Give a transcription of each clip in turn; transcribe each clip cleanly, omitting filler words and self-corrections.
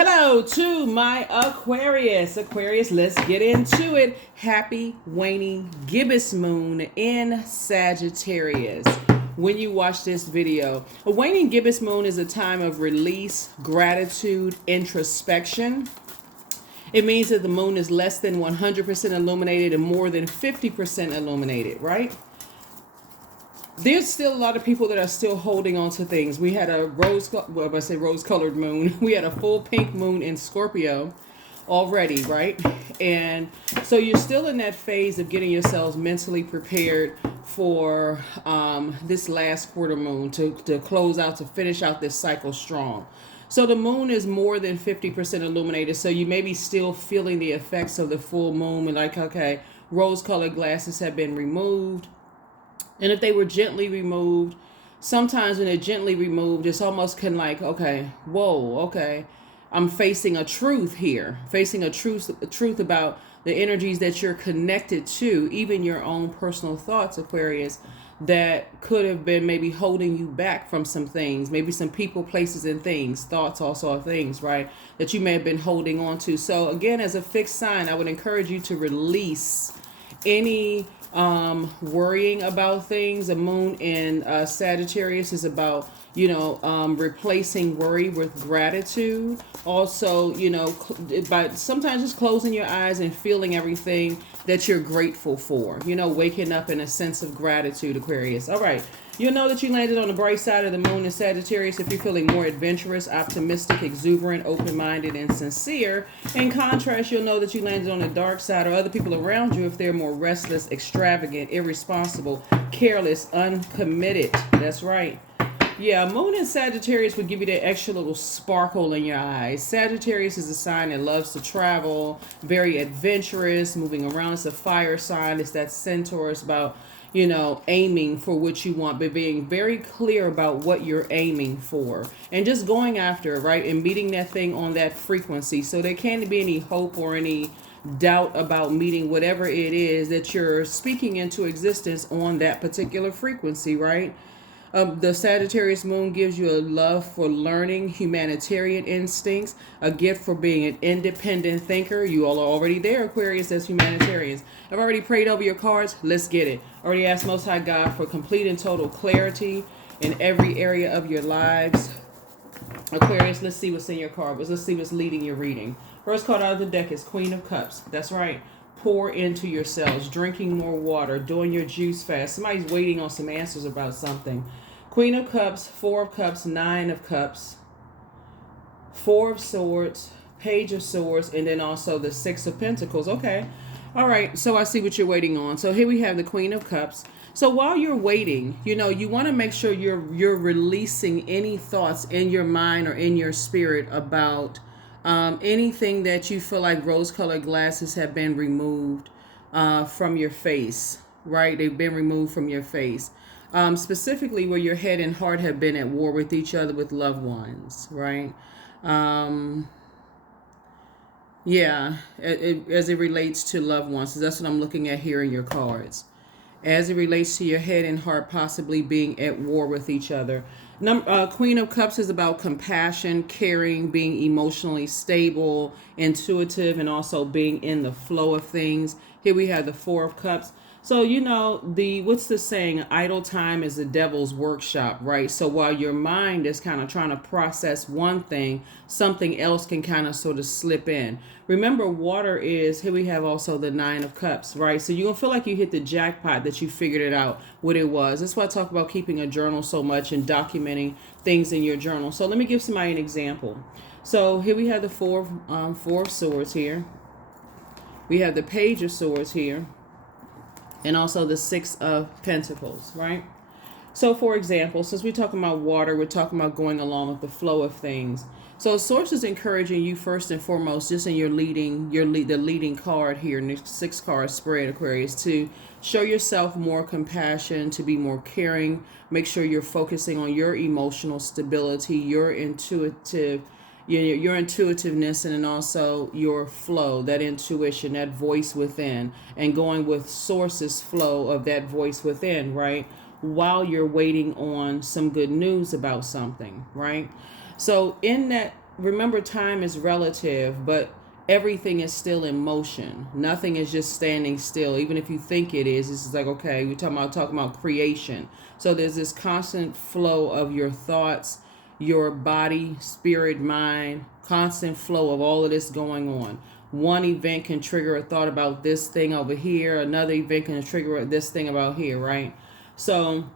Hello to my Aquarius. Aquarius, let's get into it. Happy waning gibbous moon in Sagittarius. When you watch this video, a waning gibbous moon is a time of release, gratitude, introspection. It means that the moon is less than 100% illuminated and more than 50% illuminated, right? There's still a lot of people that are still holding on to things. We had a rose-colored moon. We had a full pink moon in Scorpio already, right? And so you're still in that phase of getting yourselves mentally prepared for this last quarter moon to close out, to finish out this cycle strong. So the moon is more than 50% illuminated. So you may be still feeling the effects of the full moon and like, okay, rose-colored glasses have been removed. And if they were gently removed, sometimes when they're gently removed, it's almost kind of like, okay, whoa, okay, I'm facing a truth here, facing a truth about the energies that you're connected to, even your own personal thoughts, Aquarius, that could have been maybe holding you back from some things, maybe some people, places, and things. Thoughts also are things, right, that you may have been holding on to. So again, as a fixed sign, I would encourage you to release any worrying about things. A moon in Sagittarius is about, replacing worry with gratitude. Also, by sometimes just closing your eyes and feeling everything that you're grateful for, waking up in a sense of gratitude, Aquarius. All right. You'll know that you landed on the bright side of the moon in Sagittarius if you're feeling more adventurous, optimistic, exuberant, open-minded, and sincere. In contrast, you'll know that you landed on the dark side, or other people around you if they're more restless, extravagant, irresponsible, careless, uncommitted. That's right. Yeah, moon in Sagittarius would give you that extra little sparkle in your eyes. Sagittarius is a sign that loves to travel, very adventurous, moving around. It's a fire sign. It's that centaur. It's about aiming for what you want, but being very clear about what you're aiming for and just going after it, right? And meeting that thing on that frequency. So there can't be any hope or any doubt about meeting whatever it is that you're speaking into existence on that particular frequency, right? The Sagittarius moon gives you a love for learning, humanitarian instincts, a gift for being an independent thinker. You all are already there, Aquarius, as humanitarians. I've already prayed over your cards. Let's get it. Already asked Most High God for complete and total clarity in every area of your lives. Aquarius, let's see what's in your card. Let's see what's leading your reading. First card out of the deck is Queen of Cups. That's right. Pour into yourselves, drinking more water, doing your juice fast. Somebody's waiting on some answers about something. Queen of Cups, Four of Cups, Nine of Cups, Four of Swords, Page of Swords, and then also the Six of Pentacles. Okay. All right. So I see what you're waiting on. So here we have the Queen of Cups. So while you're waiting, you want to make sure you're releasing any thoughts in your mind or in your spirit about anything that you feel like rose-colored glasses have been removed from your face, right? They've been removed from your face. Specifically where your head and heart have been at war with each other, with loved ones, right? As it relates to loved ones. So that's what I'm looking at here in your cards. As it relates to your head and heart possibly being at war with each other. Queen of Cups is about compassion, caring, being emotionally stable, intuitive, and also being in the flow of things. Here we have the Four of Cups. So, what's the saying? Idle time is the devil's workshop, right? So while your mind is kind of trying to process one thing, something else can kind of sort of slip in. Remember, water is, here we have also the Nine of Cups, right? So you're going to feel like you hit the jackpot, that you figured it out, what it was. That's why I talk about keeping a journal so much and documenting things in your journal. So let me give somebody an example. So here we have the Four of Swords here. We have the Page of Swords here. And also the Six of Pentacles, right? So, for example, since we're talking about water, we're talking about going along with the flow of things. So, Source is encouraging you first and foremost, just in the leading card here, in the 6-card spread, Aquarius, to show yourself more compassion, to be more caring. Make sure you're focusing on your emotional stability, your intuitiveness, and then also your flow, that intuition, that voice within, and going with Source's flow of that voice within, right? While you're waiting on some good news about something, right? So in that remember, time is relative, but everything is still in motion. Nothing is just standing still. Even if you think it is, it's like, okay, we're talking about creation. So there's this constant flow of your thoughts, your body, spirit, mind, constant flow of all of this going on. One event can trigger a thought about this thing over here. Another event can trigger this thing about here, right? So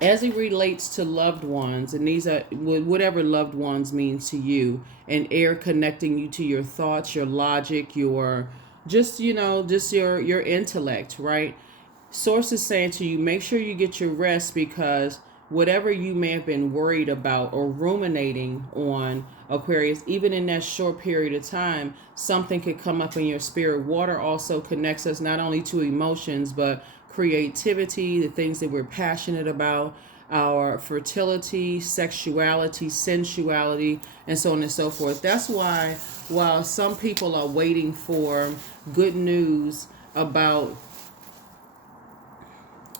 as it relates to loved ones, and these are whatever loved ones means to you, and air connecting you to your thoughts, your logic, your just just your intellect, right? Source is saying to you, make sure you get your rest, because whatever you may have been worried about or ruminating on, Aquarius, even in that short period of time, something could come up in your spirit. Water also connects us not only to emotions, but creativity, the things that we're passionate about, our fertility, sexuality, sensuality, and so on and so forth. That's why, while some people are waiting for good news about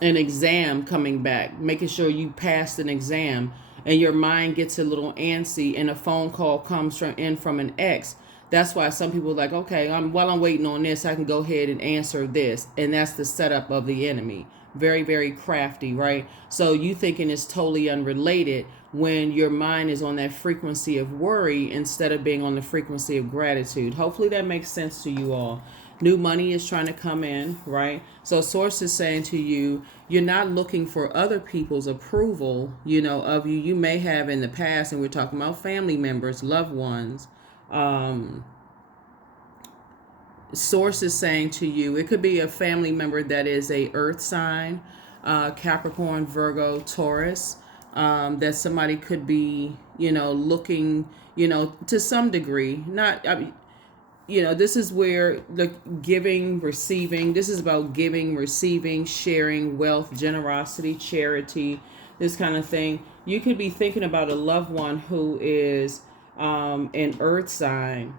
an exam coming back, making sure you passed an exam, and your mind gets a little antsy and a phone call comes from an ex. That's why some people are like, okay, while I'm waiting on this, I can go ahead and answer this. And that's the setup of the enemy. Very, very crafty, right? So you thinking it's totally unrelated when your mind is on that frequency of worry instead of being on the frequency of gratitude. Hopefully that makes sense to you all. New money is trying to come in, right? So source is saying to you, you're not looking for other people's approval, of you. You may have in the past, and we're talking about family members, loved ones. Source is saying to you, it could be a family member that is a earth sign, Capricorn, Virgo, Taurus, that somebody could be, looking, to some degree, not, this is where the giving, receiving, this is about giving, receiving, sharing, wealth, generosity, charity, this kind of thing. You could be thinking about a loved one who is an earth sign.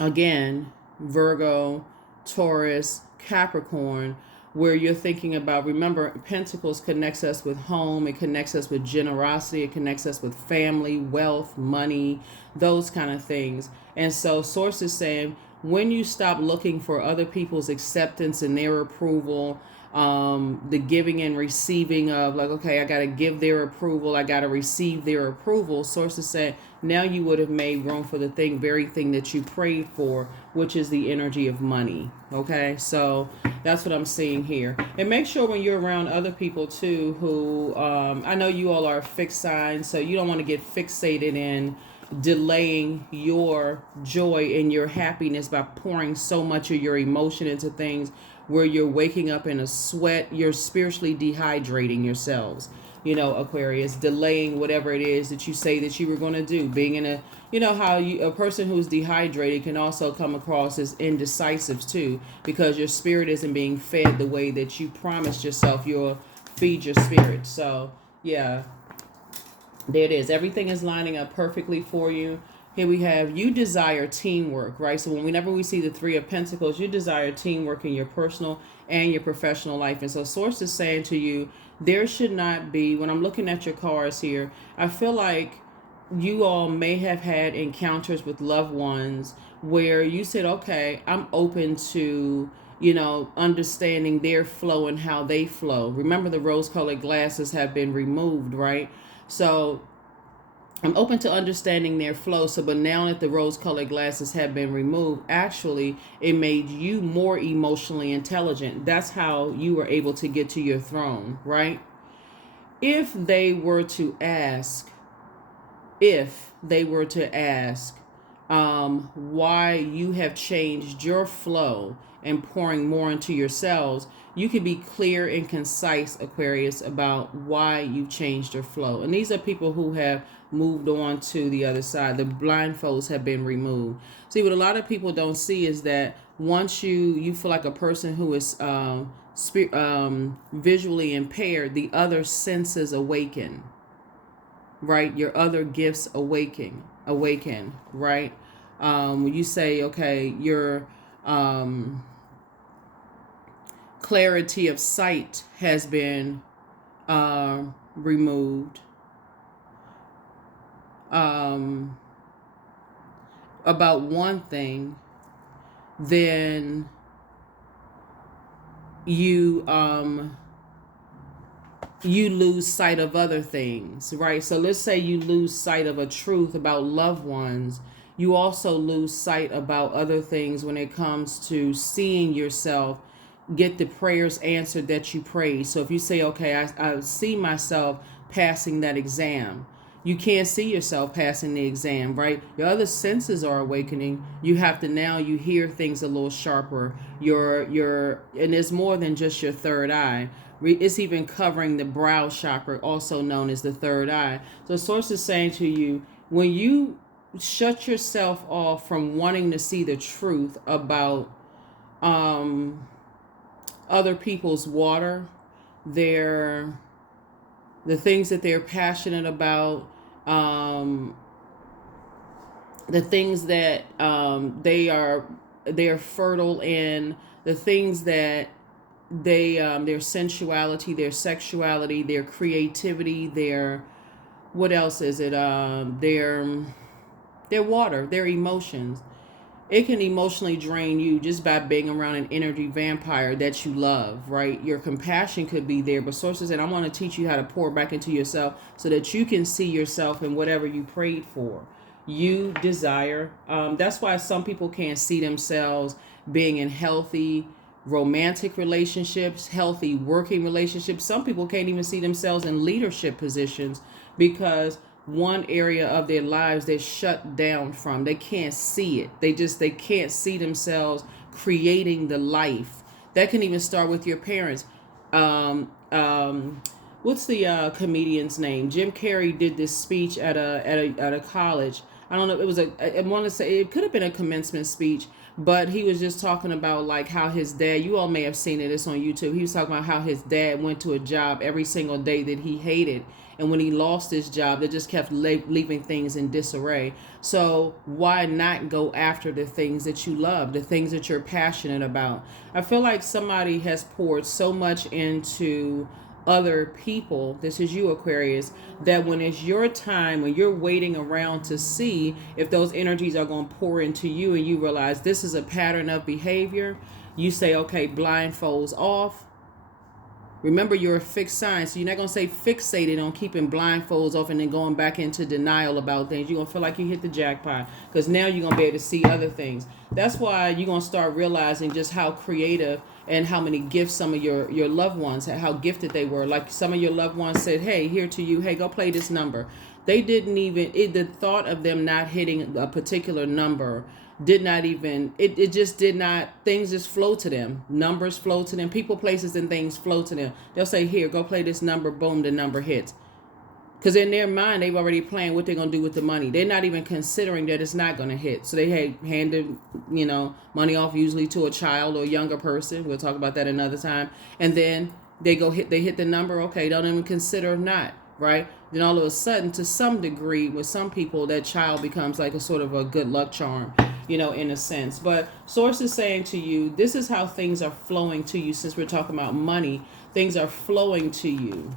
Again, Virgo, Taurus, Capricorn, where you're thinking about, remember, Pentacles connects us with home, it connects us with generosity, it connects us with family, wealth, money, those kind of things. And so Source is saying, when you stop looking for other people's acceptance and their approval, the giving and receiving of like, okay, I got to give their approval, I got to receive their approval. Sources said, now you would have made room for the very thing that you prayed for, which is the energy of money. Okay, so that's what I'm seeing here. And make sure when you're around other people too, who I know you all are fixed signs, so you don't want to get fixated in delaying your joy and your happiness by pouring so much of your emotion into things where you're waking up in a sweat. You're spiritually dehydrating yourselves, Aquarius, delaying whatever it is that you say that you were going to do. Being in a person who's dehydrated can also come across as indecisive too, because your spirit isn't being fed the way that you promised yourself you'll feed your spirit. So yeah, there it is. Everything is lining up perfectly for you. Here we have, you desire teamwork, right? So whenever we see the Three of Pentacles, you desire teamwork in your personal and your professional life. And so Source is saying to you, there should not be, when I'm looking at your cards here, I feel like you all may have had encounters with loved ones where you said, okay, I'm open to, understanding their flow and how they flow. Remember, the rose-colored glasses have been removed, right? So I'm open to understanding their flow. So, but now that the rose-colored glasses have been removed, actually, it made you more emotionally intelligent. That's how you were able to get to your throne, right? If they were to ask, why you have changed your flow and pouring more into yourselves, you can be clear and concise, Aquarius, about why you've changed your flow. And these are people who have moved on to the other side. The blindfolds have been removed. See, what a lot of people don't see is that once you feel like a person who is visually impaired, the other senses awaken, right? Your other gifts awaken, right? When you say, okay, your clarity of sight has been removed. um, about one thing, then you you lose sight of other things, right? So let's say you lose sight of a truth about loved ones. You also lose sight about other things when it comes to seeing yourself get the prayers answered that you prayed. So if you say, okay, I see myself passing that exam, you can't see yourself passing the exam, right? Your other senses are awakening. You have to, now you hear things a little sharper. And it's more than just your third eye. It's even covering the brow chakra, also known as the third eye. So source is saying to you, when you shut yourself off from wanting to see the truth about other people's water, the things that they're passionate about, the things that they're fertile in, the things that their sensuality, their sexuality, their creativity, their, what else is it, their water, their emotions. It can emotionally drain you just by being around an energy vampire that you love, right? Your compassion could be there, but sources said, I want to teach you how to pour back into yourself so that you can see yourself in whatever you prayed for. You desire. That's why some people can't see themselves being in healthy romantic relationships, healthy working relationships. Some people can't even see themselves in leadership positions because one area of their lives they're shut down from. They can't see it. They can't see themselves creating the life. That can even start with your parents. What's the comedian's name? Jim Carrey did this speech at a college. I don't know. It was I want to say it could have been a commencement speech, but he was just talking about like how his dad. You all may have seen it. It's on YouTube. He was talking about how his dad went to a job every single day that he hated, and when he lost his job, they just kept leaving things in disarray. So why not go after the things that you love, the things that you're passionate about? I feel like somebody has poured so much into other people, this is you, Aquarius, that when it's your time, when you're waiting around to see if those energies are going to pour into you and you realize this is a pattern of behavior, you say, okay, blindfolds off. Remember, you're a fixed sign, so you're not going to say fixated on keeping blindfolds off and then going back into denial about things. You're going to feel like you hit the jackpot because now you're going to be able to see other things. That's why you're going to start realizing just how creative and how many gifts some of your loved ones had, how gifted they were. Like some of your loved ones said, hey, here to you, hey, go play this number. They didn't even, the thought of them not hitting a particular number did not even, it just did not, things just flow to them. Numbers flow to them. People, places, and things flow to them. They'll say, here, go play this number. Boom, the number hits. Because in their mind, they've already planned what they're going to do with the money. They're not even considering that it's not going to hit. So they handed, money off usually to a child or a younger person. We'll talk about that another time. And then they hit the number. Okay, don't even consider not, right? Then all of a sudden, to some degree, with some people, that child becomes like a sort of a good luck charm, in a sense. But source is saying to you, this is how things are flowing to you. Since we're talking about money, things are flowing to you.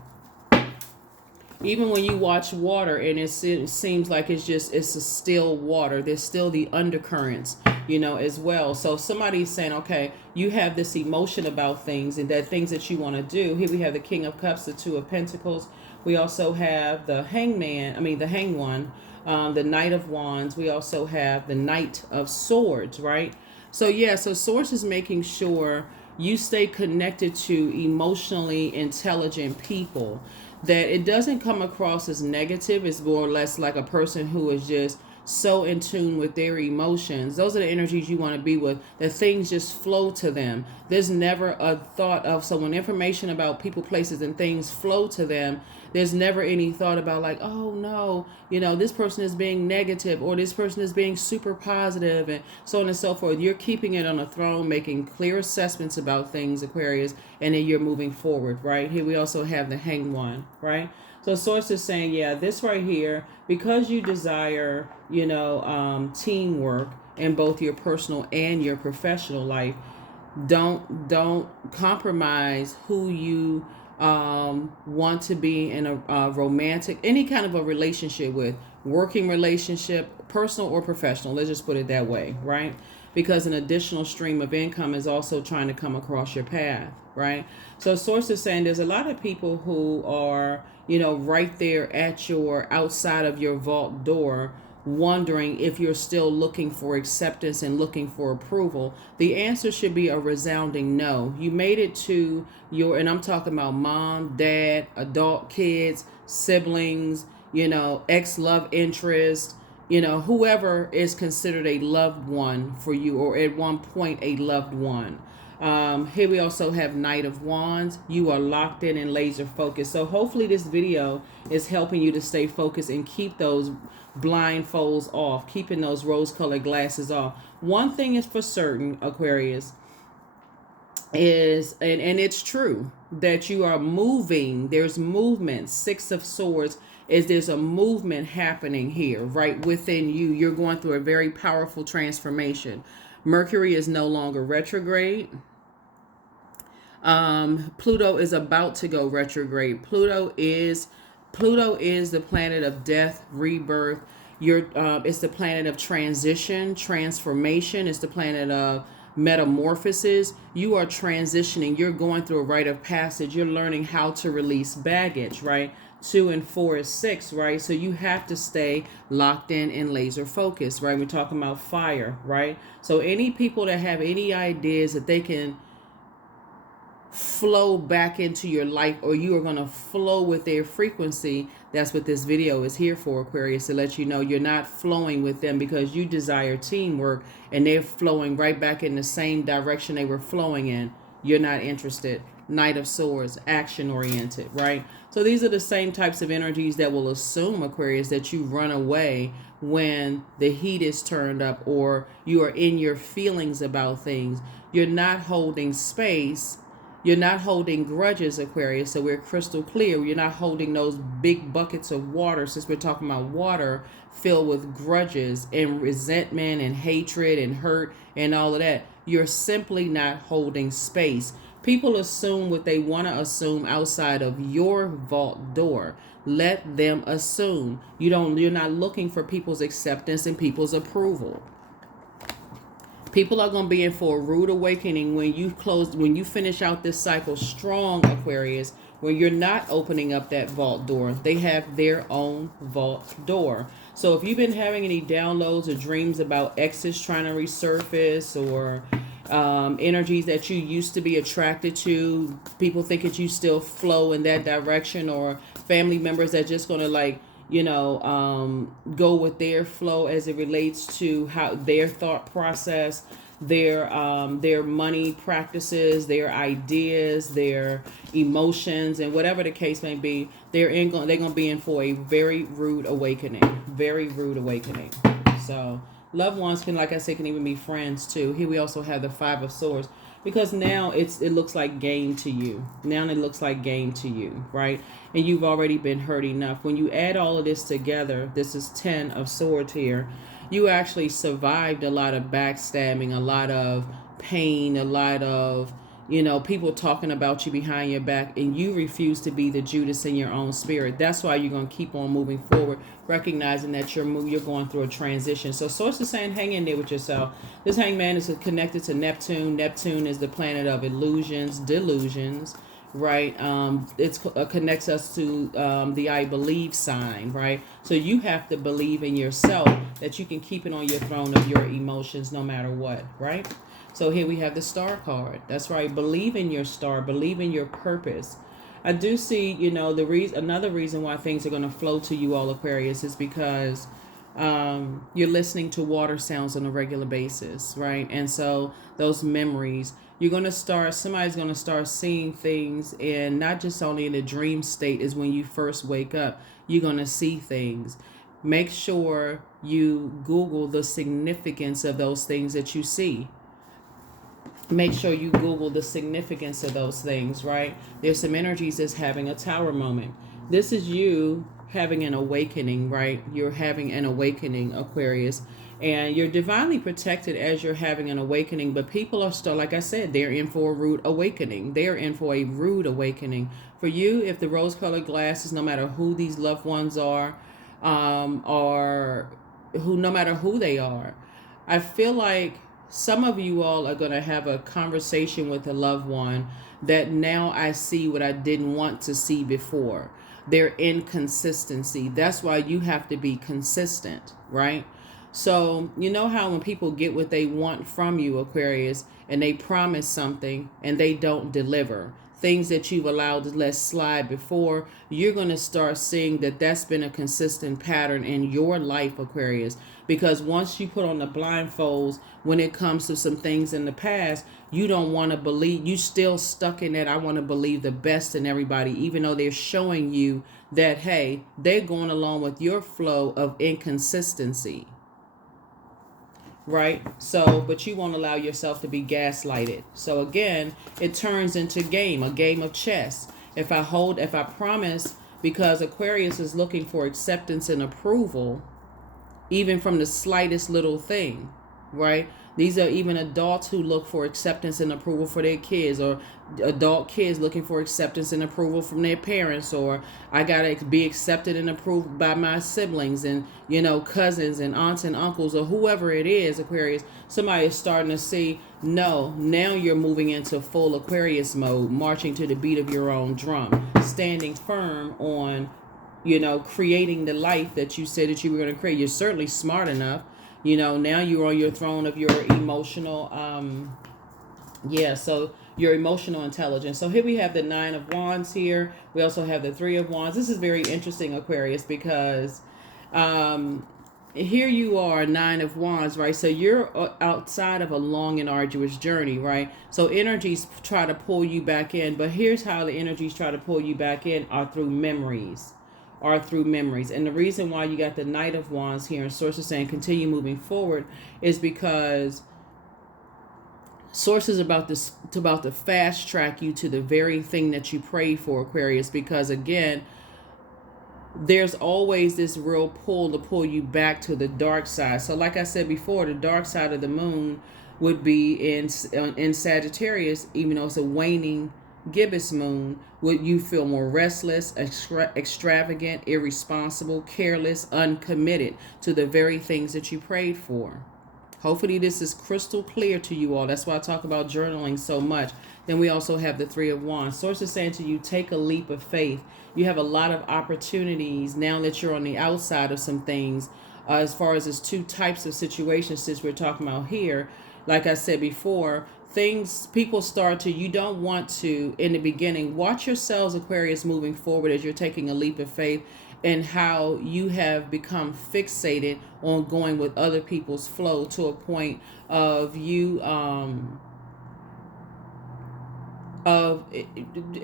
Even when you watch water and it seems like it's a still water, there's still the undercurrents, as well. So somebody's saying, okay, you have this emotion about things and that things that you want to do. Here we have the King of Cups, the Two of Pentacles. We also have the the Hanged One, the Knight of Wands. We also have the Knight of Swords, right? So so Source is making sure you stay connected to emotionally intelligent people, that it doesn't come across as negative. It's more or less like a person who is just so in tune with their emotions. Those are the energies you want to be with, that things just flow to them. There's never a thought of, so when information about people, places, and things flow to them, there's never any thought about like, oh no, this person is being negative or this person is being super positive and so on and so forth. You're keeping it on a throne, making clear assessments about things, Aquarius, and then you're moving forward, right? Here we also have the Hanged One, right? So Source is saying, this right here, because you desire, teamwork in both your personal and your professional life, don't compromise who you want to be in a romantic, any kind of a relationship with. working relationship, personal or professional. Let's just put it that way, right? Because an additional stream of income is also trying to come across your path, right? So source is saying there's a lot of people who are, right there at your outside of your vault door, wondering if you're still looking for acceptance and looking for approval. The answer should be a resounding no. You made it to and I'm talking about mom, dad, adult kids, siblings, ex-love interest, whoever is considered a loved one for you, or at one point a loved one. Here we also have Knight of Wands. You are locked in and laser focused. So hopefully this video is helping you to stay focused and keep those blindfolds off, keeping those rose-colored glasses off. One thing is for certain, Aquarius, is, and it's true, that you are moving. There's movement. Six of Swords is there's a movement happening here, right within you. You're going through a very powerful transformation. Mercury is no longer retrograde. Pluto is about to go retrograde. Pluto is the planet of death, rebirth. It's the planet of transition, transformation. It's the planet of metamorphosis. You are transitioning. You're going through a rite of passage. You're learning how to release baggage, right? 2 and 4 is 6, right? So you have to stay locked in and laser focused, right? We're talking about fire, right? So any people that have any ideas that they can flow back into your life, or you are going to flow with their frequency, that's what this video is here for, Aquarius, to let you know you're not flowing with them because you desire teamwork and they're flowing right back in the same direction they were flowing in. You're not interested. Knight of Swords, action oriented, right? So these are the same types of energies that will assume, Aquarius, that you run away when the heat is turned up or you are in your feelings about things. You're not holding space. You're not holding grudges, Aquarius, so we're crystal clear. You're not holding those big buckets of water, since we're talking about water filled with grudges and resentment and hatred and hurt and all of that. You're simply not holding space. People assume what they want to assume outside of your vault door. Let them assume. You're not looking for people's acceptance and people's approval. People are going to be in for a rude awakening when you finish out this cycle strong, Aquarius, when you're not opening up that vault door. They have their own vault door. So if you've been having any downloads or dreams about exes trying to resurface, or energies that you used to be attracted to, people think that you still flow in that direction, or family members that just going to go with their flow as it relates to how their thought process, their money practices, their ideas, their emotions, and whatever the case may be, they're going to be in for a very rude awakening. Very rude awakening. So loved ones can, like I said, can even be friends too. Here we also have the 5 of Swords, because now it looks like game to you. Now it looks like game to you, right? And you've already been hurt enough. When you add all of this together, this is 10 of Swords here. You actually survived a lot of backstabbing, a lot of pain, a lot of, people talking about you behind your back, and you refuse to be the Judas in your own spirit. That's why you're going to keep on moving forward, recognizing that you're going through a transition. So source is saying hang in there with yourself. This hangman is connected to Neptune. Neptune is the planet of illusions, delusions, right? It connects us to the I believe sign, right? So you have to believe in yourself that you can keep it on your throne of your emotions no matter what, right? So here we have the Star card. That's right. Believe in your star. Believe in your purpose. I do see, another reason why things are going to flow to you all, Aquarius, is because you're listening to water sounds on a regular basis, right? And so those memories, somebody's going to start seeing things, and not just only in a dream state is when you first wake up, you're going to see things. Make sure you Google the significance of those things that you see. Make sure you Google the significance of those things, right? There's some energies that's having a tower moment. This is you having an awakening, right? You're having an awakening, Aquarius, and you're divinely protected as you're having an awakening. But people are still, like I said, they're in for a rude awakening. They're in for a rude awakening. For you, if the rose-colored glasses, no matter who these loved ones are, or who, no matter who they are. I feel like some of you all are going to have a conversation with a loved one that now I see what I didn't want to see before. Their inconsistency. That's why you have to be consistent, right? So, you know how when people get what they want from you, Aquarius, and they promise something and they don't deliver, things that you've allowed to let slide before, you're going to start seeing that that's been a consistent pattern in your life, Aquarius. Because once you put on the blindfolds when it comes to some things in the past, you don't want to believe, you still stuck in that I want to believe the best in everybody, even though they're showing you that, hey, they're going along with your flow of inconsistency. Right? So, but you won't allow yourself to be gaslighted. So again, it turns into a game of chess. If I promise, because Aquarius is looking for acceptance and approval, even from the slightest little thing, right? These are even adults who look for acceptance and approval for their kids, or adult kids looking for acceptance and approval from their parents, or I gotta be accepted and approved by my siblings and, you know, cousins and aunts and uncles, or whoever it is, Aquarius. Somebody is starting to see, no, now you're moving into full Aquarius mode, marching to the beat of your own drum, standing firm on, you know, creating the life that you said that you were going to create. You're certainly smart enough. You know, now you're on your throne of your emotional, so your emotional intelligence. So here we have the Nine of Wands here. We also have the Three of Wands. This is very interesting, Aquarius, because here you are, Nine of Wands, right? So you're outside of a long and arduous journey, right? So energies try to pull you back in. But here's how the energies try to pull you back in are through memories. And the reason why you got the Knight of Wands here and Source is saying continue moving forward is because Source is about to fast track you to the very thing that you prayed for, Aquarius, because again, there's always this real pull to pull you back to the dark side. So like I said before, the dark side of the moon would be in Sagittarius, even though it's a waning gibbous moon. Would you feel more restless, extravagant, irresponsible, careless, uncommitted to the very things that you prayed for? Hopefully this is crystal clear to you all. That's why I talk about journaling so much. Then we also have the Three of Wands. Source is saying to you, take a leap of faith. You have a lot of opportunities now that you're on the outside of some things. As far as there's two types of situations since we're talking about here. Like I said before, people start to, you don't want to, in the beginning, watch yourselves, Aquarius, moving forward as you're taking a leap of faith, and how you have become fixated on going with other people's flow to a point of you,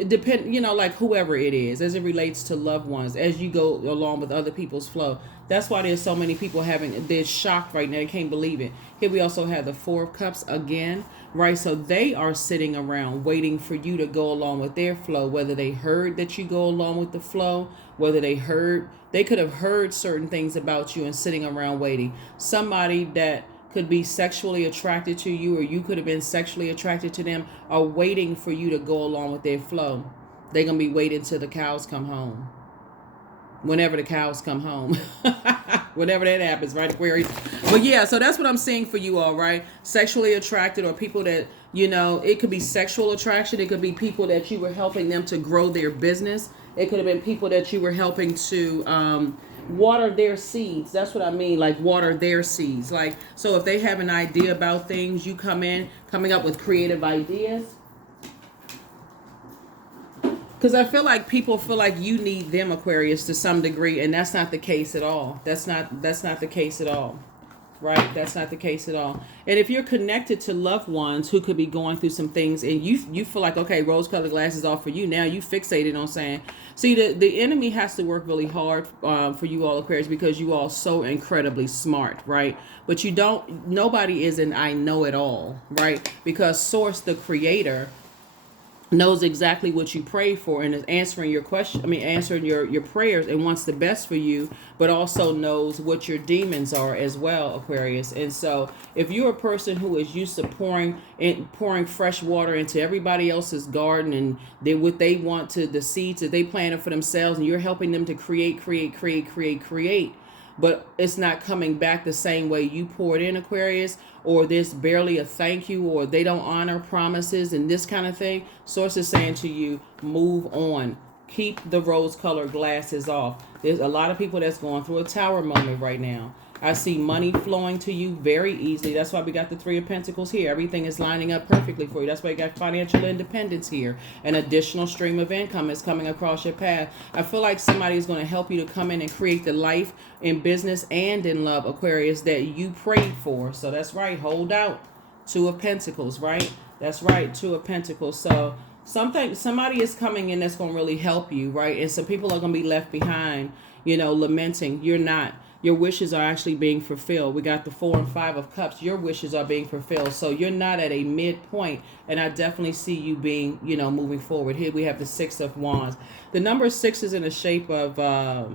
depend, you know, like whoever it is, as it relates to loved ones, as you go along with other people's flow. That's why there's so many people they're shocked right now. They can't believe it. Here we also have the Four of Cups again, right? So they are sitting around waiting for you to go along with their flow, whether they heard that you go along with the flow, whether they could have heard certain things about you and sitting around waiting. Somebody that could be sexually attracted to you, or you could have been sexually attracted to them, are waiting for you to go along with their flow. They're going to be waiting till the cows come home. Whenever the cows come home. Whenever that happens, right, Aquarius? But yeah, so that's what I'm seeing for you all, right? Sexually attracted, or people that, you know, it could be sexual attraction. It could be people that you were helping them to grow their business. It could have been people that you were helping to water their seeds. That's what I mean, like water their seeds. Like, so if they have an idea about things, you coming up with creative ideas. Because I feel like people feel like you need them, Aquarius, to some degree, and that's not the case at all. That's not the case at all, right? That's not the case at all. And if you're connected to loved ones who could be going through some things, and you feel like, okay, rose-colored glasses off for you, now you fixated on saying, see, the enemy has to work really hard for you all, Aquarius, because you all so incredibly smart, right? But nobody is an I know it all, right? Because Source, the creator, knows exactly what you pray for and is answering your question, answering your prayers and wants the best for you, but also knows what your demons are as well, Aquarius. And so if you're a person who is used to pouring fresh water into everybody else's garden, and what they want to, the seeds that they planted for themselves, and you're helping them to create, but it's not coming back the same way you poured in, Aquarius, or there's barely a thank you, or they don't honor promises and this kind of thing, Source is saying to you, move on. Keep the rose-colored glasses off. There's a lot of people that's going through a tower moment right now. I see money flowing to you very easily. That's why we got the Three of Pentacles here. Everything is lining up perfectly for you. That's why you got financial independence here. An additional stream of income is coming across your path. I feel like somebody is going to help you to come in and create the life in business and in love, Aquarius, that you prayed for. So that's right. Hold out. Two of Pentacles, right? That's right. Two of Pentacles. So somebody is coming in that's going to really help you, right? And some people are going to be left behind, lamenting. You're not. Your wishes are actually being fulfilled. We got the 4 and 5 of Cups. Your wishes are being fulfilled. So you're not at a midpoint. And I definitely see you being, moving forward. Here we have the 6 of Wands. The number 6 is in the shape of a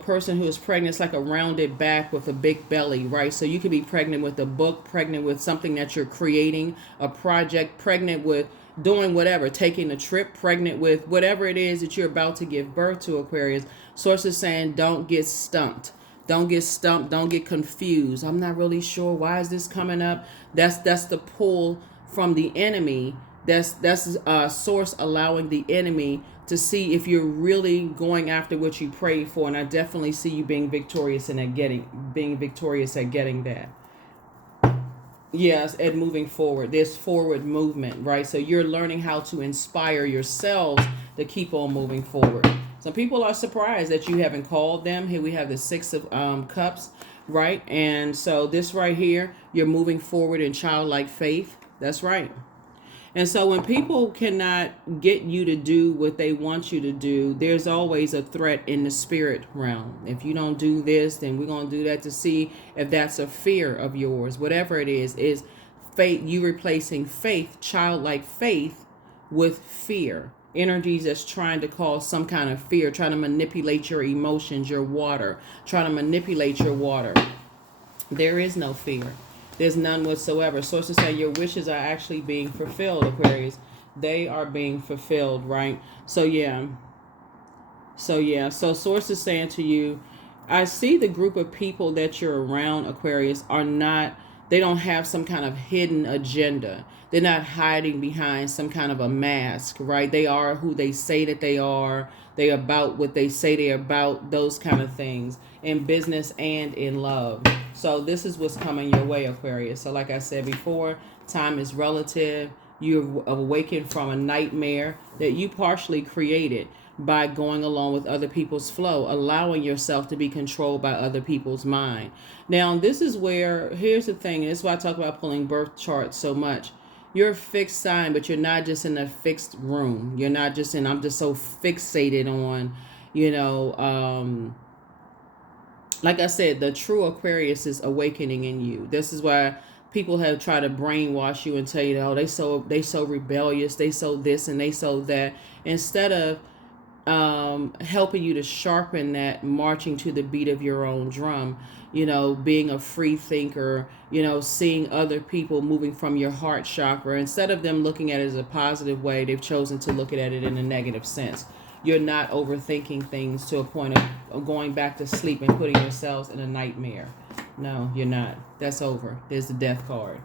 person who is pregnant. It's like a rounded back with a big belly, right? So you could be pregnant with a book, pregnant with something that you're creating, a project, pregnant with doing whatever, taking a trip, pregnant with whatever it is that you're about to give birth to, Aquarius. Source is saying, don't get stumped. Don't get stumped. Don't get confused. I'm not really sure. Why is this coming up? That's the pull from the enemy. That's Source allowing the enemy to see if you're really going after what you prayed for. And I definitely see you being victorious at getting that. Yes, and moving forward. There's forward movement, right? So you're learning how to inspire yourselves to keep on moving forward. Some people are surprised that you haven't called them. Here we have the 6 of Cups, right? And so this right here, you're moving forward in childlike faith. That's right. And so when people cannot get you to do what they want you to do, there's always a threat in the spirit realm. If you don't do this, then we're going to do that, to see if that's a fear of yours. Whatever it is faith. You replacing faith, childlike faith, with fear. Energies that's trying to cause some kind of fear, trying to manipulate your emotions, your water, trying to manipulate your water. There is no fear. There's none whatsoever. Sources say your wishes are actually being fulfilled, Aquarius. They are being fulfilled, right? So Source is saying to you, I see the group of people that you're around, Aquarius, they don't have some kind of hidden agenda. They're not hiding behind some kind of a mask, right? They are who they say that they are. They're about what they say they're about, those kind of things, in business and in love. So this is what's coming your way, Aquarius. So like I said before, time is relative. You've awakened from a nightmare that you partially created by going along with other people's flow, allowing yourself to be controlled by other people's mind. Now, this is where, here's the thing, and this is why I talk about pulling birth charts so much. You're a fixed sign, but you're not just in a fixed room. You're not just in, I'm just so fixated on, like I said, the true Aquarius is awakening in you. This is why people have tried to brainwash you and tell you, oh, they so rebellious, they so this and they so that, instead of helping you to sharpen that, marching to the beat of your own drum, being a free thinker, seeing other people moving from your heart chakra. Instead of them looking at it as a positive way, they've chosen to look at it in a negative sense. You're not overthinking things to a point of going back to sleep and putting yourselves in a nightmare. No, you're not. That's over. There's the death card.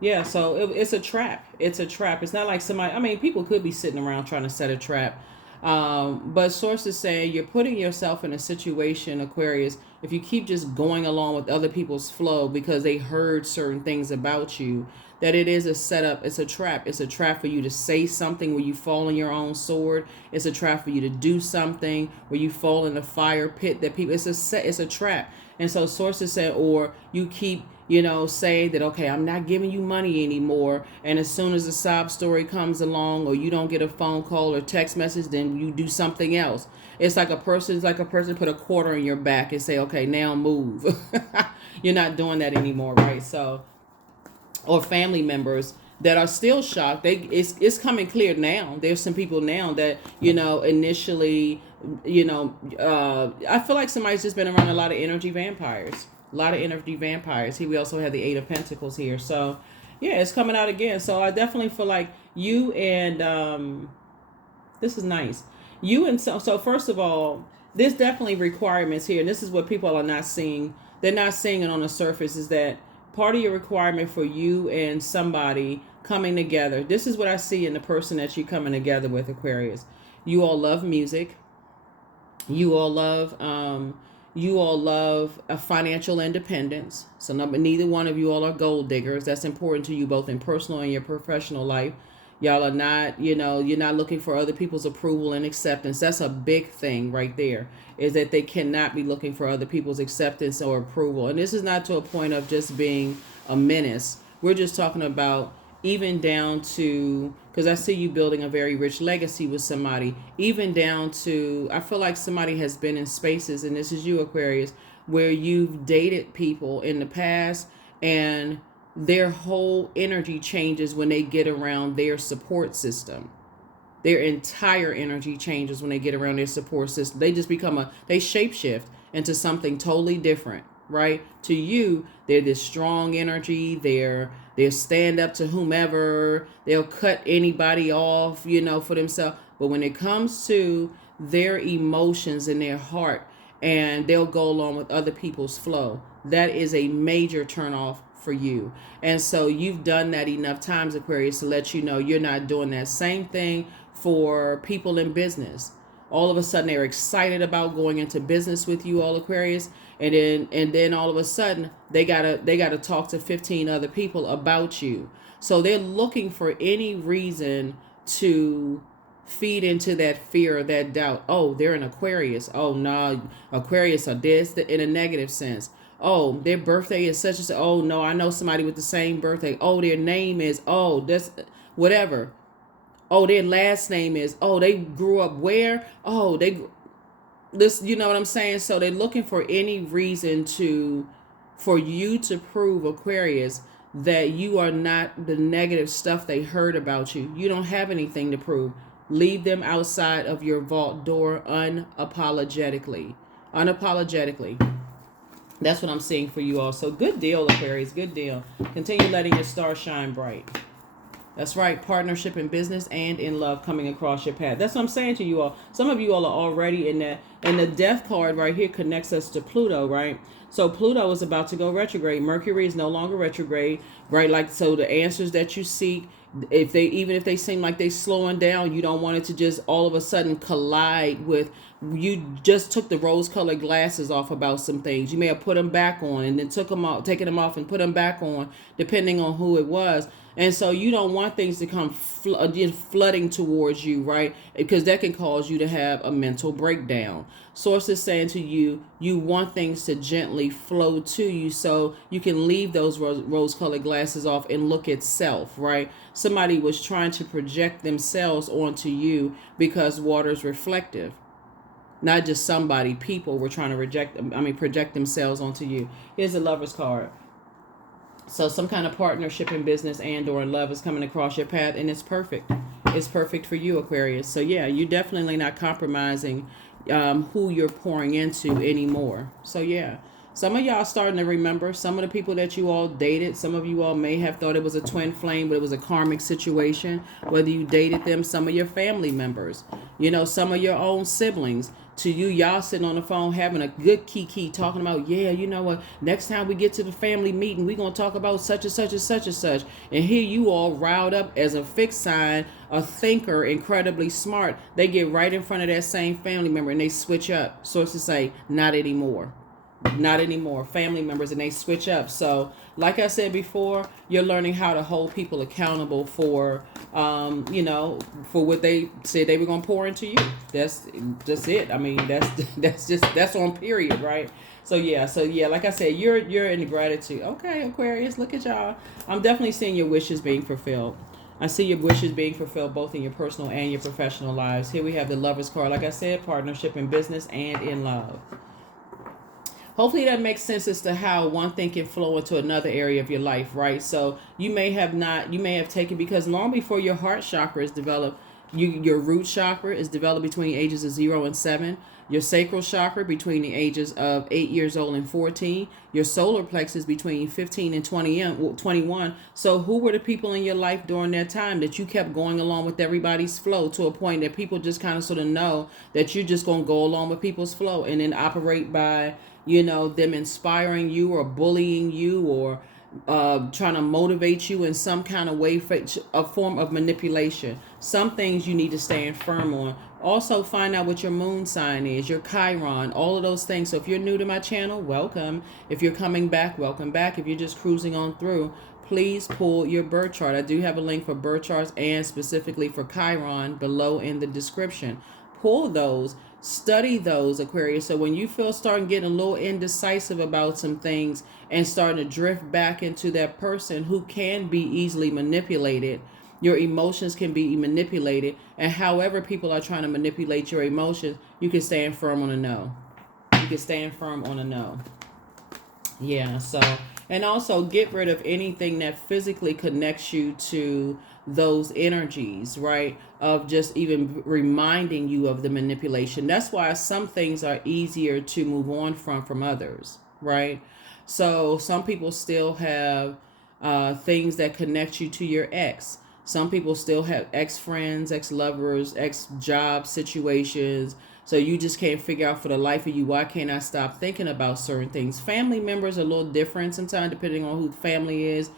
Yeah, so it's a trap. It's a trap. It's not like somebody, people could be sitting around trying to set a trap. But sources say you're putting yourself in a situation, Aquarius, if you keep just going along with other people's flow because they heard certain things about you, that it is a setup. It's a trap. It's a trap for you to say something where you fall on your own sword. It's a trap for you to do something where you fall in the fire pit that people, it's a trap. And so sources say, or you keep, saying that, okay, I'm not giving you money anymore. And as soon as a sob story comes along, or you don't get a phone call or text message, then you do something else. It's like a person put a quarter in your back and say, okay, now move. You're not doing that anymore, right? So, or family members that are still shocked. It's coming clear now. There's some people now that, initially, I feel like somebody's just been around a lot of energy vampires. A lot of energy vampires. Here we also have the Eight of Pentacles here. So yeah, it's coming out again. So I definitely feel like you and this is nice. You and so first of all, there's definitely requirements here. And this is what people are not seeing. They're not seeing it on the surface, is that part of your requirement for you and somebody coming together. This is what I see in the person that you're coming together with, Aquarius. You all love music. You all love a financial independence. So neither one of you all are gold diggers. That's important to you both in personal and your professional life. Y'all are not, you're not looking for other people's approval and acceptance. That's a big thing right there, is that they cannot be looking for other people's acceptance or approval. And this is not to a point of just being a menace. We're just talking about even down to, because I see you building a very rich legacy with somebody, even down to, I feel like somebody has been in spaces, and this is you, Aquarius, where you've dated people in the past and their whole energy changes when they get around their support system. Their entire energy changes when they get around their support system. They just they shapeshift into something totally different, right? To you, they're this strong energy. They're stand up to whomever. They'll cut anybody off, for themselves. But when it comes to their emotions in their heart, and they'll go along with other people's flow, that is a major turnoff for you. And so you've done that enough times, Aquarius, to let you know you're not doing that. Same thing for people in business. All of a sudden they're excited about going into business with you, all, Aquarius, and then all of a sudden they gotta talk to 15 other people about you. So they're looking for any reason to feed into that fear or that doubt. Oh, they're an Aquarius. Oh no, Aquarius are this, in a negative sense. Oh, their birthday is such and such. Oh no, I know somebody with the same birthday. Oh, their name is, oh, that's whatever. Oh, their last name is, oh, they grew up where? Oh, this, you know what I'm saying? So they're looking for any reason for you to prove, Aquarius, that you are not the negative stuff they heard about you. You don't have anything to prove. Leave them outside of your vault door unapologetically. That's what I'm seeing for you all. So good deal, Aquarius. Good deal. Continue letting your star shine bright. That's right. Partnership in business and in love coming across your path. That's what I'm saying to you all. Some of you all are already in that. And the death card right here connects us to Pluto, right? So Pluto is about to go retrograde. Mercury is no longer retrograde, right? Like, so the answers that you seek, even if they seem like they slowing down, you don't want it to just all of a sudden collide with, you just took the rose-colored glasses off about some things. You may have put them back on and then taken them off and put them back on, depending on who it was. And so you don't want things to come flooding towards you, right? Because that can cause you to have a mental breakdown. Source is saying to you, you want things to gently flow to you so you can leave those rose-colored glasses off and look at self, right? Somebody was trying to project themselves onto you because water is reflective. Not just somebody, people were trying to project themselves onto you. Here's the Lover's card. So some kind of partnership in business and or in love is coming across your path, and it's perfect. It's perfect for you, Aquarius. So yeah, you're definitely not compromising who you're pouring into anymore. So yeah, some of y'all starting to remember some of the people that you all dated. Some of you all may have thought it was a twin flame, but it was a karmic situation. Whether you dated them, some of your family members, some of your own siblings. To you, y'all sitting on the phone having a good kiki talking about, yeah, you know what, next time we get to the family meeting, we're going to talk about such and such and such and such. And here you all riled up as a fixed sign, a thinker, incredibly smart. They get right in front of that same family member and they switch up. Sources say, not anymore. Not anymore. Family members, and they switch up. So like I said before, you're learning how to hold people accountable for for what they said they were going to pour into you. That's just it. I mean, that's on period, right? So yeah, like I said, you're in the gratitude. Okay, Aquarius, look at y'all. I'm definitely seeing your wishes being fulfilled. I see your wishes being fulfilled both in your personal and your professional lives. Here we have the Lover's card. Like I said, partnership in business and in love. Hopefully that makes sense as to how one thing can flow into another area of your life, right? So you may have taken, because long before your heart chakra is developed, your root chakra is developed between ages of 0 and 7. Your sacral chakra between the ages of 8 years old and 14. Your solar plexus between 15 and 21. So who were the people in your life during that time that you kept going along with everybody's flow, to a point that people just kind of sort of know that you're just going to go along with people's flow and then operate by, them inspiring you or bullying you or trying to motivate you in some kind of way, for a form of manipulation. Some things you need to stand firm on. Also, find out what your moon sign is, your Chiron, all of those things. So if you're new to my channel, welcome. If you're coming back, welcome back. If you're just cruising on through, please pull your birth chart. I do have a link for birth charts and specifically for Chiron below in the description. Pull those, study those, Aquarius. So when you feel starting getting a little indecisive about some things and starting to drift back into that person who can be easily manipulated, your emotions can be manipulated, and however people are trying to manipulate your emotions, you can stand firm on a no. You can stand firm on a no. Yeah, so, and also get rid of anything that physically connects you to those energies, right? Of just even reminding you of the manipulation. That's why some things are easier to move on from others, right? So some people still have things that connect you to your ex. Some people still have ex-friends, ex-lovers, ex-job situations. So you just can't figure out for the life of you, why can't I stop thinking about certain things? Family members are a little different sometimes depending on who the family is,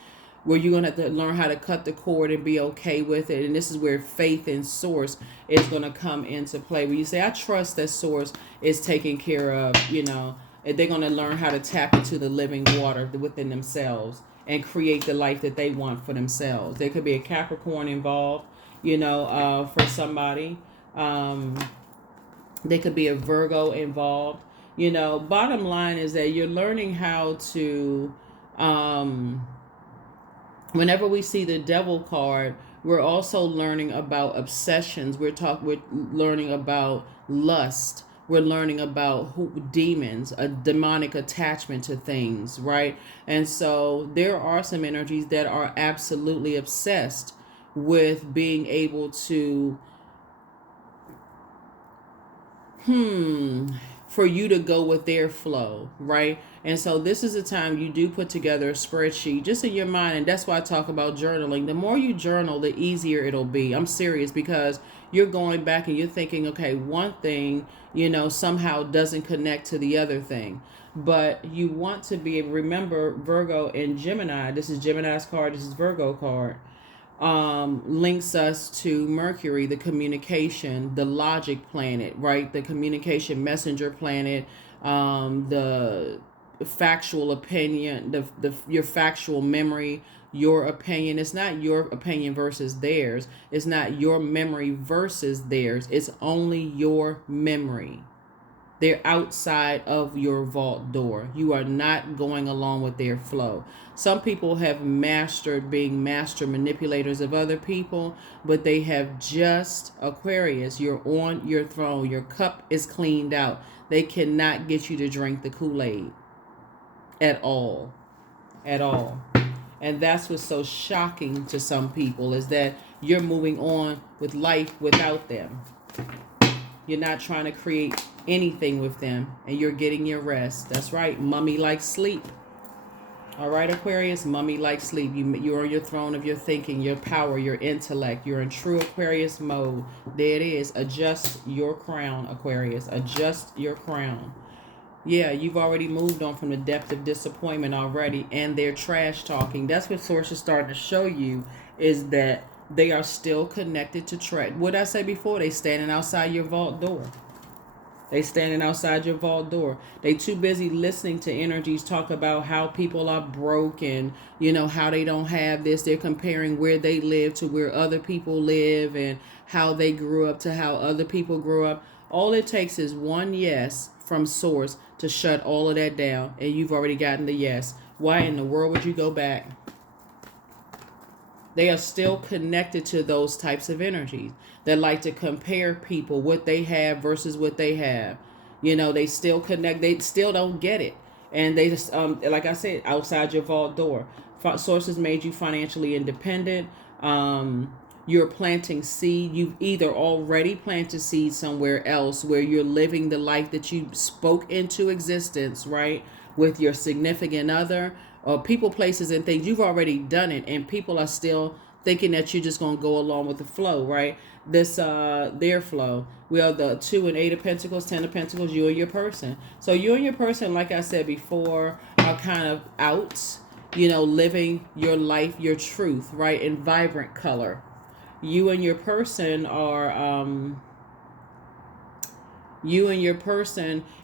where you're going to have to learn how to cut the cord and be okay with it. And this is where faith in source is going to come into play. Where you say, I trust that source is taking care of, they're going to learn how to tap into the living water within themselves and create the life that they want for themselves. There could be a Capricorn involved, for somebody. There could be a Virgo involved. Bottom line is that you're learning how to, whenever we see the Devil card, we're also learning about obsessions. We're learning about lust. We're learning about demons, a demonic attachment to things, right? And so there are some energies that are absolutely obsessed with being able to, for you to go with their flow, right? And so this is a time you do put together a spreadsheet just in your mind. And that's why I talk about journaling. The more you journal, the easier it'll be. I'm serious, because you're going back and you're thinking, okay, one thing, somehow doesn't connect to the other thing. But you want to be able to remember Virgo and Gemini. This is Gemini's card. This is Virgo card. Links us to Mercury, the communication, the logic planet, right? The communication messenger planet, the factual opinion, your factual memory, your opinion. It's not your opinion versus theirs. It's not your memory versus theirs. It's only your memory. They're outside of your vault door. You are not going along with their flow. Some people have mastered being master manipulators of other people, but they have just, Aquarius, you're on your throne. Your cup is cleaned out. They cannot get you to drink the Kool-Aid at all. At all. And that's what's so shocking to some people, is that you're moving on with life without them. You're not trying to create anything with them, and you're getting your rest. That's right. Mummy likes sleep. All right, Aquarius, mummy likes sleep. You're on your throne of your thinking, your power, your intellect. You're in true Aquarius mode. There it is. Adjust your crown, Aquarius. Adjust your crown. Yeah, you've already moved on from the depth of disappointment already, and they're trash talking. That's what Source is starting to show you, is that they are still connected to trash. What did I say before? They standing outside your vault door. They standing outside your vault door. They too busy listening to energies talk about how people are broke and, how they don't have this. They're comparing where they live to where other people live and how they grew up to how other people grew up. All it takes is one yes from Source to shut all of that down, and you've already gotten the yes. Why in the world would you go back? They are still connected to those types of energies that like to compare people, what they have versus what they have. They still connect. They still don't get it. And they just, like I said, outside your vault door. Sources made you financially independent. You're planting seed. You've either already planted seed somewhere else where you're living the life that you spoke into existence, right? With your significant other or people, places, and things. You've already done it, and people are still thinking that you're just going to go along with the flow, right? This their flow. We are the 2 and 8 of Pentacles, 10 of Pentacles, you and your person. So you and your person, like I said before, are kind of out, living your life, your truth, right? In vibrant color. You and your person are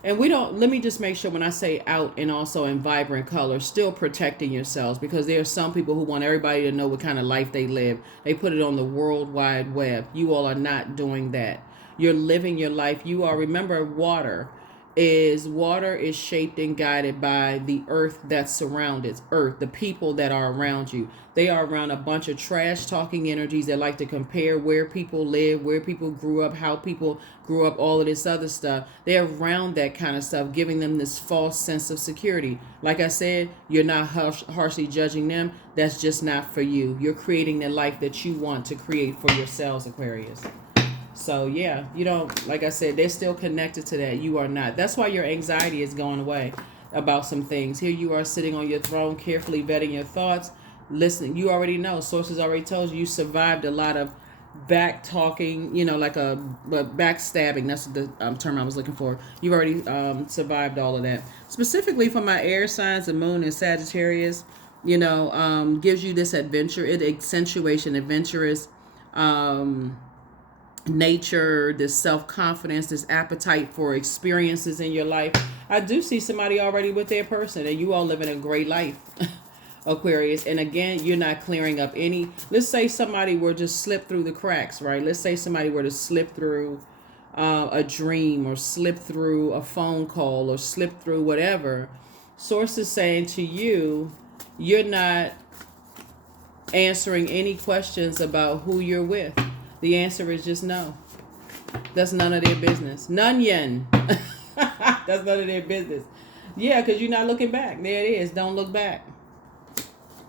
and we don't, let me just make sure when I say out and also in vibrant color, still protecting yourselves, because there are some people who want everybody to know what kind of life they live. They put it on the World Wide Web. You all are not doing that. You're living your life. You are, remember, water is shaped and guided by the earth that surrounds it. Earth, the people that are around you. They are around a bunch of trash talking energies that like to compare where people live, where people grew up, how people grew up, all of this other stuff. They're around that kind of stuff, giving them this false sense of security. Like I said, you're not harshly judging them. That's just not for you. You're creating the life that you want to create for yourselves, Aquarius. So yeah, you don't, like I said, they're still connected to that. You are not. That's why your anxiety is going away about some things. Here you are sitting on your throne, carefully vetting your thoughts, listening. You already know, sources already told you survived a lot of back talking, like backstabbing. That's the term I was looking for. You've already survived all of that. Specifically for my air signs, the moon and Sagittarius, gives you this adventure, accentuation, adventurous, nature, this self-confidence, this appetite for experiences in your life. I do see somebody already with their person, and you all living a great life, Aquarius. And again, you're not clearing up any, let's say somebody were just slip through the cracks, right? Let's say somebody were to slip through a dream, or slip through a phone call, or slip through whatever. Sources saying to you, you're not answering any questions about who you're with. The answer is just no. That's none of their business. None yen. That's none of their business. Yeah, because you're not looking back. There it is. Don't look back.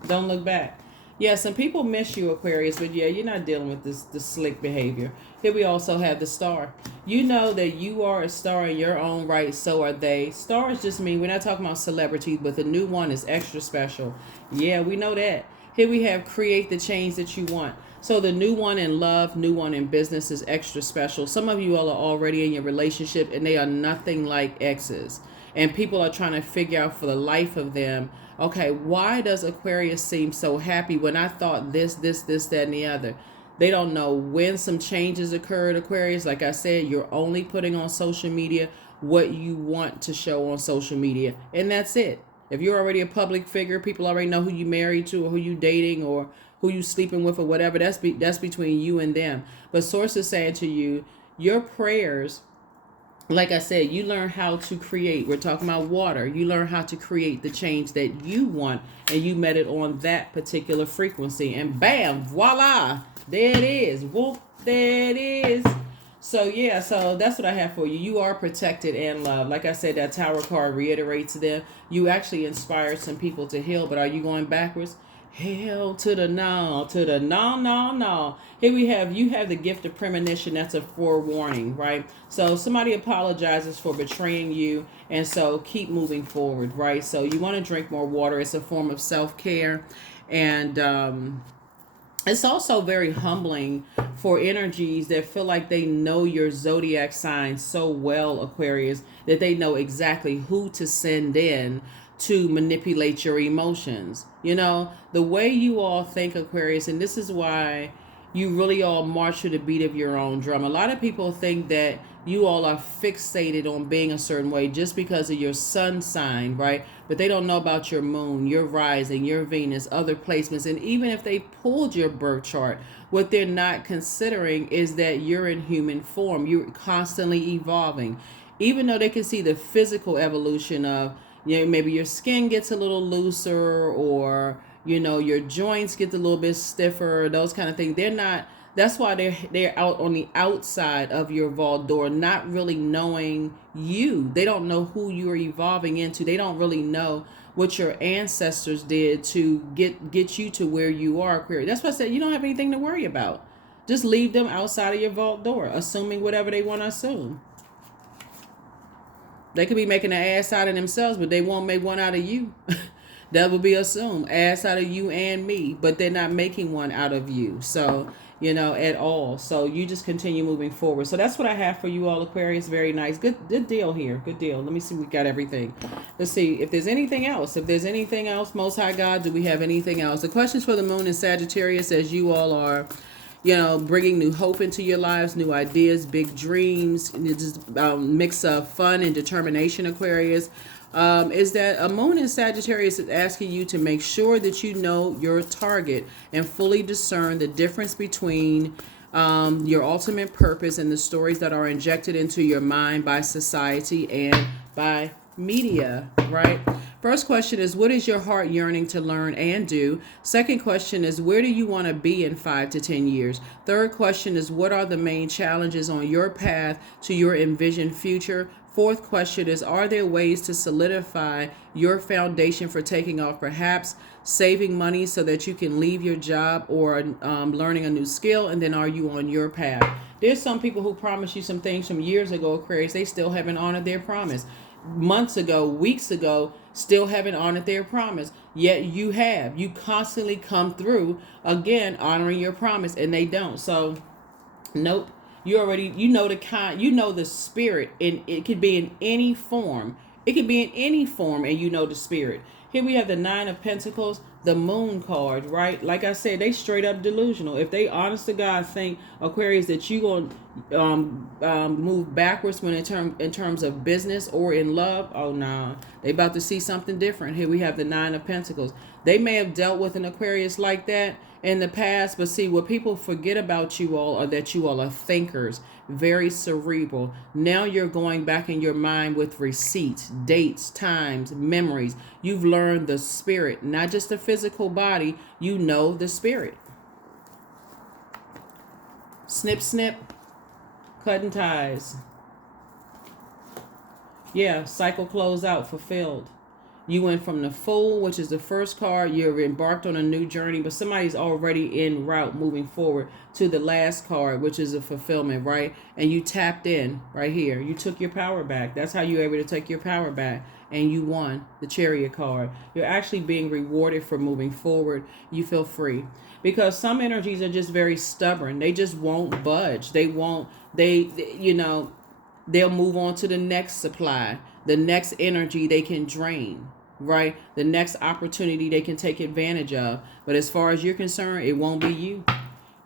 Don't look back. Yeah, some people miss you, Aquarius, but yeah, you're not dealing with this slick behavior. Here we also have the star. You know that you are a star in your own right, so are they. Stars just mean, we're not talking about celebrities, but the new one is extra special. Yeah, we know that. Here we have create the change that you want. So the new one in love, new one in business is extra special. Some of you all are already in your relationship and they are nothing like exes. And people are trying to figure out for the life of them, okay, why does Aquarius seem so happy when I thought this, that, and the other? They don't know when some changes occurred, Aquarius. Like I said, you're only putting on social media what you want to show on social media. And that's it. If you're already a public figure, people already know who you married to, or who you dating, or who you sleeping with, or whatever. That's between you and them. But sources saying to you, your prayers, like I said, you learn how to create. We're talking about water. You learn how to create the change that you want, and you met it on that particular frequency. And bam, voila, there it is. Whoop, there it is. So yeah, so that's what I have for you. You are protected and loved. Like I said, that Tower card reiterates them. You actually inspired some people to heal, but are you going backwards? Hell to the no, to the no, no, no. Here we have, you have the gift of premonition. That's a forewarning, right? So somebody apologizes for betraying you, and so keep moving forward, right? So you want to drink more water. It's a form of self-care, and it's also very humbling for energies that feel like they know your zodiac sign so well, Aquarius, that they know exactly who to send in to manipulate your emotions. The way you all think, Aquarius, and this is why you really all march to the beat of your own drum. A lot of people think that you all are fixated on being a certain way just because of your sun sign, right? But they don't know about your moon, your rising, your Venus, other placements. And even if they pulled your birth chart, what they're not considering is that you're in human form. You're constantly evolving. Even though they can see the physical evolution of, maybe your skin gets a little looser, or your joints get a little bit stiffer, those kind of things. They're not That's why they're out on the outside of your vault door, not really knowing you. They don't know who you are evolving into. They don't really know what your ancestors did to get you to where you are, Aquarius. That's why I said you don't have anything to worry about. Just leave them outside of your vault door, assuming whatever they want to assume. They could be making an ass out of themselves, but they won't make one out of you. That would be assumed. Ass out of you and me, but they're not making one out of you. So, at all. So you just continue moving forward. So that's what I have for you all, Aquarius. Very nice. Good deal here. Good deal. Let me see. We got everything. Let's see if there's anything else. If there's anything else, Most High God, do we have anything else? The questions for the moon in Sagittarius, as you all are, bringing new hope into your lives, new ideas, big dreams, just mix of fun and determination, Aquarius. Is that a moon in Sagittarius is asking you to make sure that you know your target and fully discern the difference between your ultimate purpose and the stories that are injected into your mind by society and by media, right? First question is, what is your heart yearning to learn and do? Second question is, where do you want to be in 5 to 10 years? Third question is, what are the main challenges on your path to your envisioned future? Fourth question is, are there ways to solidify your foundation for taking off, perhaps saving money so that you can leave your job or learning a new skill? And then are you on your path? There's some people who promised you some things from years ago, Aquarius. They still haven't honored their promise. Months ago, weeks ago, still haven't honored their promise. Yet you have. You constantly come through, again, honoring your promise, and they don't. So, nope. You know the spirit, and it could be in any form. It could be in any form, and you know the spirit. Here we have the 9 of Pentacles, the Moon card, right? Like I said, they straight up delusional. If they honest to God think, Aquarius, that you gonna move backwards when in terms of business or in love, oh nah, they about to see something different. Here we have the 9 of Pentacles. They may have dealt with an Aquarius like that in the past, but see, what people forget about you all are that you all are thinkers, very cerebral. Now you're going back in your mind with receipts, dates, times, memories. You've learned the spirit, not just the physical body. You know the spirit. Snip, snip, cutting ties. Yeah, cycle closed out, fulfilled. You went from the Fool, which is the first card. You're embarked on a new journey, but somebody's already en route moving forward to the last card, which is a fulfillment, right? And you tapped in right here. You took your power back. That's how you were able to take your power back. And you won the Chariot card. You're actually being rewarded for moving forward. You feel free. Because some energies are just very stubborn. They just won't budge. They'll move on to the next supply, the next energy they can drain, right? The next opportunity they can take advantage of. But as far as you're concerned, it won't be you.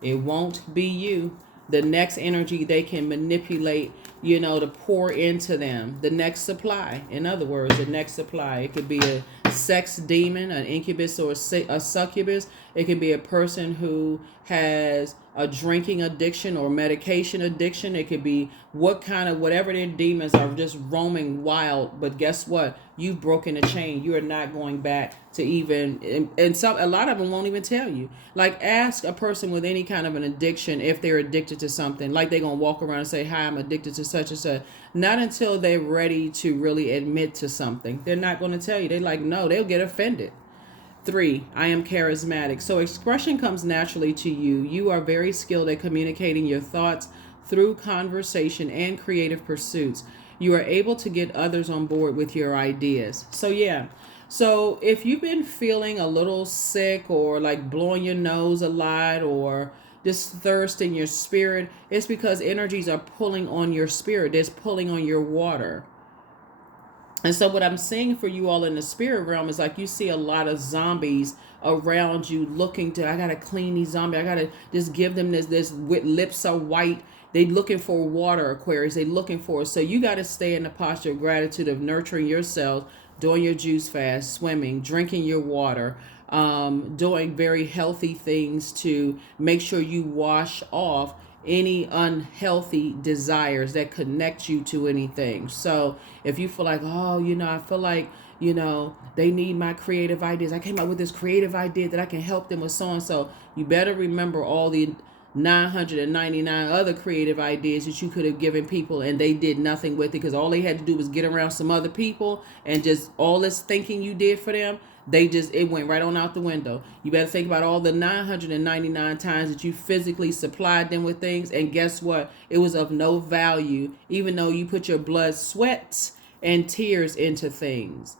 It won't be you. The next energy they can manipulate, to pour into them. The next supply. In other words, the next supply. It could be a sex demon, an incubus or a succubus. It could be a person who has a drinking addiction or medication addiction. It could be whatever their demons are, just roaming wild. But guess what? You've broken a chain. You are not going back to even, and a lot of them won't even tell you. Like, ask a person with any kind of an addiction if they're addicted to something. Like, they're going to walk around and say, hi, I'm addicted to such and such. Not until they're ready to really admit to something. They're not going to tell you. They're like, no, they'll get offended. 3, I am charismatic. So expression comes naturally to you. You are very skilled at communicating your thoughts through conversation and creative pursuits. You are able to get others on board with your ideas. So yeah. So if you've been feeling a little sick or like blowing your nose a lot or this thirst in your spirit, it's because energies are pulling on your spirit. It's pulling on your water. And so what I'm seeing for you all in the spirit realm is like you see a lot of zombies around you looking to, I got to clean these zombies. I got to just give them this with lips are white. They looking for water, Aquarius. They looking for it. So you got to stay in the posture of gratitude, of nurturing yourself, doing your juice fast, swimming, drinking your water, doing very healthy things to make sure you wash off any unhealthy desires that connect you to anything. So if you feel like, I feel like, they need my creative ideas. I came up with this creative idea that I can help them with so and so. You better remember all the 999 other creative ideas that you could have given people, and they did nothing with it because all they had to do was get around some other people, and just all this thinking you did for them, it went right on out the window. You better think about all the 999 times that you physically supplied them with things, and guess what? It was of no value, even though you put your blood, sweat, and tears into things,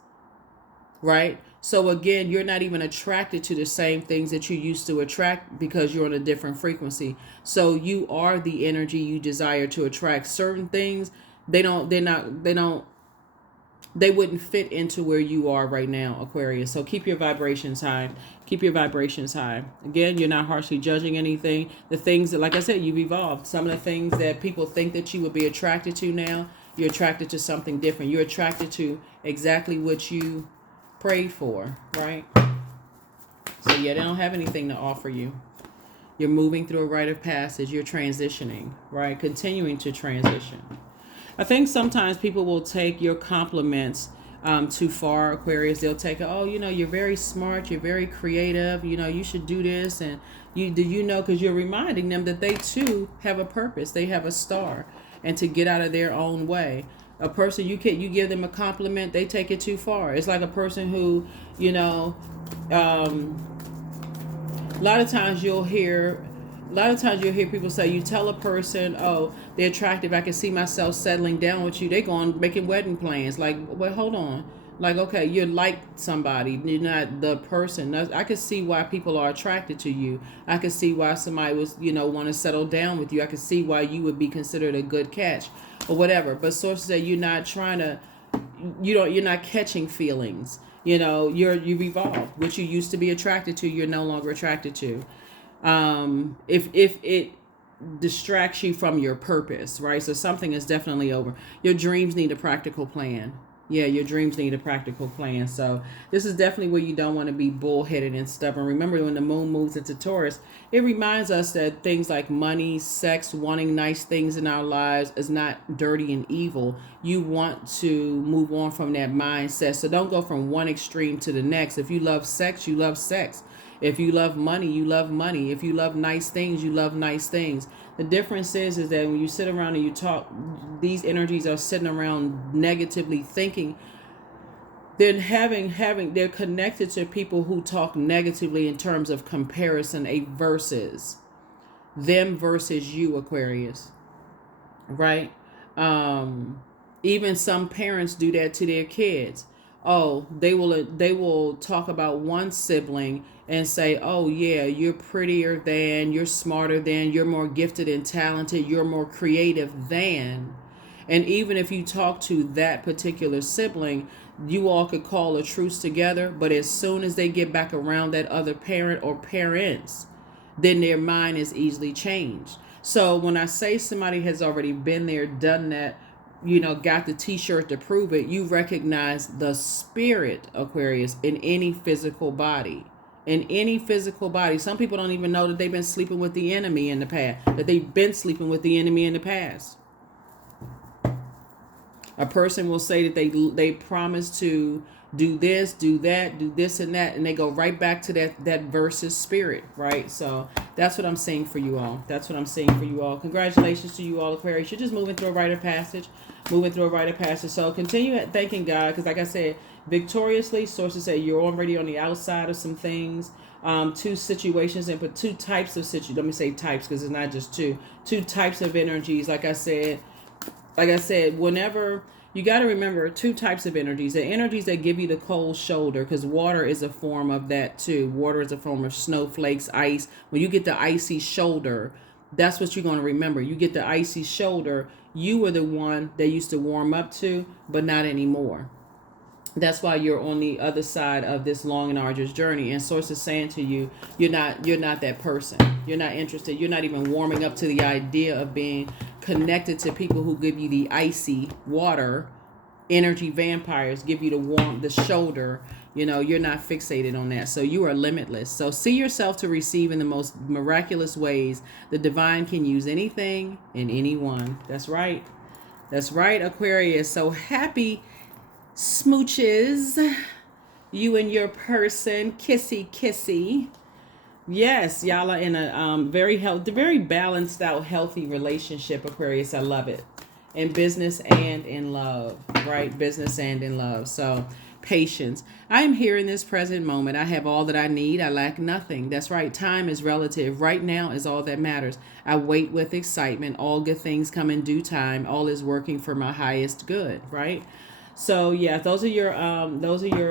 right? So again, you're not even attracted to the same things that you used to attract because you're on a different frequency. So you are the energy you desire to attract. Certain things, they wouldn't fit into where you are right now, Aquarius. So keep your vibrations high. Keep your vibrations high. Again, you're not harshly judging anything. The things that, like I said, you've evolved. Some of the things that people think that you would be attracted to now, you're attracted to something different. You're attracted to exactly what you prayed for, right? So yeah, they don't have anything to offer you. You're moving through a rite of passage. You're transitioning, right? Continuing to transition. I think sometimes people will take your compliments too far, Aquarius. They'll take it, oh, you're very smart, you're very creative, you should do this, and because you're reminding them that they too have a purpose, they have a star, and to get out of their own way. A person, you give them a compliment, they take it too far. It's like a person who, a lot of times you'll hear people say, you tell a person, oh, they're attractive, I can see myself settling down with you. They go on making wedding plans. Like, well, hold on. Like, okay, you're like somebody. You're not the person. I can see why people are attracted to you. I can see why somebody was, want to settle down with you. I can see why you would be considered a good catch or whatever. But sources say you're not trying to, you're not catching feelings. You've evolved. What you used to be attracted to, you're no longer attracted to. If it distracts you from your purpose, right? So something is definitely over. Your dreams need a practical plan. Yeah, your dreams need a practical plan. So this is definitely where you don't want to be bullheaded and stubborn. Remember, when the moon moves into Taurus, it reminds us that things like money, sex, wanting nice things in our lives is not dirty and evil. You want to move on from that mindset. So don't go from one extreme to the next. If you love sex, you love sex. If you love money, you love money. If you love nice things, you love nice things. The difference is that when you sit around and you talk, these energies are sitting around negatively thinking. They're they're connected to people who talk negatively in terms of comparison, a versus. Them versus you, Aquarius. Right? Even some parents do that to their kids. Oh, they will talk about one sibling and say, oh yeah, you're prettier than, you're smarter than, you're more gifted and talented, you're more creative than. And even if you talk to that particular sibling, you all could call a truce together, but as soon as they get back around that other parent or parents, then their mind is easily changed. So when I say somebody has already been there, done that, got the t-shirt to prove it, you recognize the spirit, Aquarius, in any physical body. In any physical body. Some people don't even know that they've been sleeping with the enemy in the past. That they've been sleeping with the enemy in the past. A person will say that they promise to do this, do that, do this and that, and they go right back to that versus spirit, right? So that's what I'm saying for you all. That's what I'm saying for you all. Congratulations to you all, Aquarius. You're just moving through a rite of passage. So continue thanking God, because like I said, victoriously, sources say you're already on the outside of some things. Two situations, and but two types of situations. Let me say types, because it's not just two types of energies. Like I said, whenever you got to remember, two types of energies. The energies that give you the cold shoulder, because water is a form of that too. Water is a form of snowflakes, ice. When you get the icy shoulder, that's what you're going to remember. You get the icy shoulder. You were the one they used to warm up to, but not anymore. That's why you're on the other side of this long and arduous journey. And source is saying to you, you're not that person. You're not interested. You're not even warming up to the idea of being connected to people who give you the icy water. Energy vampires give you the shoulder. You're not fixated on that. So you are limitless. So see yourself to receive in the most miraculous ways. The divine can use anything and anyone. That's right. That's right, Aquarius. So happy smooches, you and your person. Kissy kissy. Yes, y'all are in a very balanced out, healthy relationship, Aquarius. I love it. In business and in love, right? Business and in love. So, patience. I am here in this present moment. I have all that I need. I lack nothing. That's right. Time is relative. Right now is all that matters. I wait with excitement. All good things come in due time. All is working for my highest good, right? So yeah, those are your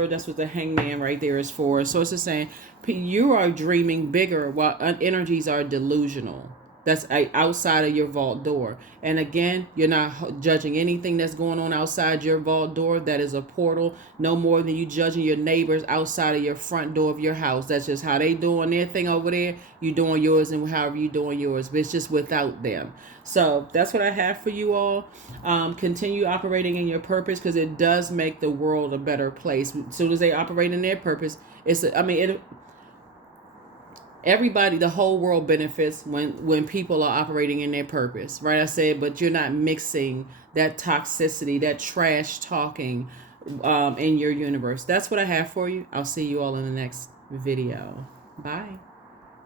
that's what the hangman right there is for. So it's just saying you are dreaming bigger while energies are delusional. That's outside of your vault door. And again, you're not judging anything that's going on outside your vault door. That is a portal. No more than you judging your neighbors outside of your front door of your house. That's just how they doing their thing over there. You doing yours, and however you doing yours. But it's just without them. So that's what I have for you all. Continue operating in your purpose, because it does make the world a better place. As soon as they operate in their purpose, everybody, the whole world benefits when people are operating in their purpose, right? I said, but you're not mixing that toxicity, that trash talking in your universe. That's what I have for you. I'll see you all in the next video. Bye.